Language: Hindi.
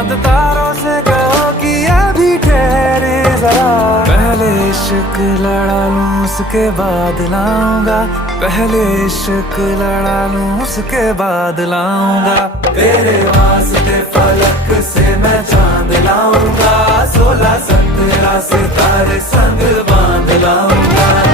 चांद तारों से कहो कि अभी ठहरे जरा। पहले इश्क लड़ा लूं उसके बाद लाऊंगा, पहले इश्क लड़ा लूं उसके बाद लाऊंगा। तेरे वास्ते फलक से मैं चांद लाऊंगा, 16 17 सितारे संग बांध लाऊंगा।